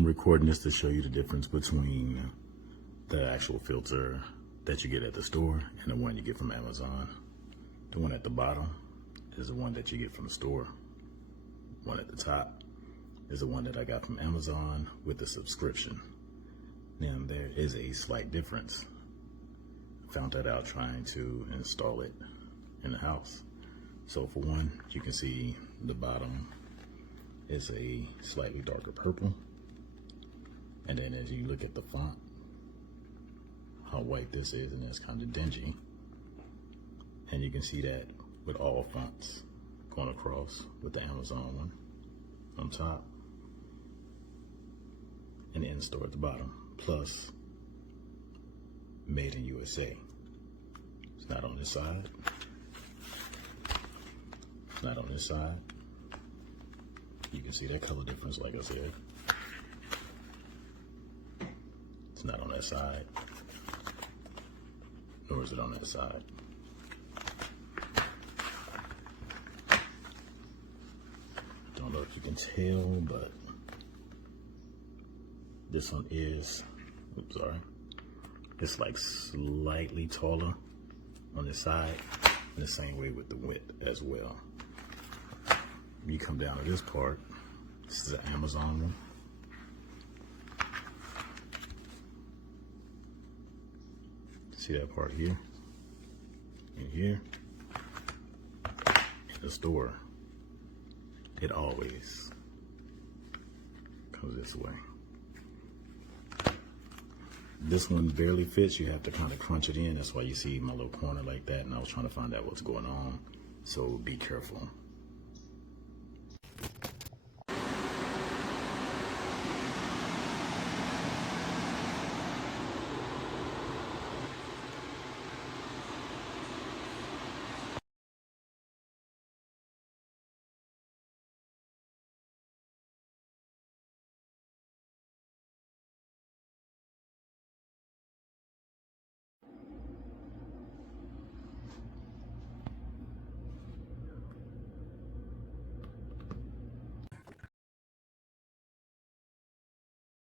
I'm recording this to show you the difference between the actual filter that you get at the store and the one you get from Amazon. The one at the bottom is the one that you get from the store. One at the top is the one that I got from Amazon with the subscription. Now there is a slight difference. I found that out trying to install it in the house. So for one, you can see the bottom is a slightly darker purple. And then as you look at the font, how white this is, and it's kind of dingy. And you can see that with all fonts going across with the Amazon one on top and in store at the bottom, plus made in USA. It's not on this side. It's not on this side. You can see that color difference, like I said. It's not on that side, nor is it on that side. Don't know if you can tell, but this one is, oops, sorry. It's like slightly taller on this side, and the same way with the width as well. You come down to this part, this is an Amazon one. See that part here, and here, in the store, it always comes this way. This one barely fits. You have to kind of crunch it in. That's why you see my little corner like that, and I was trying to find out what's going on, so be careful.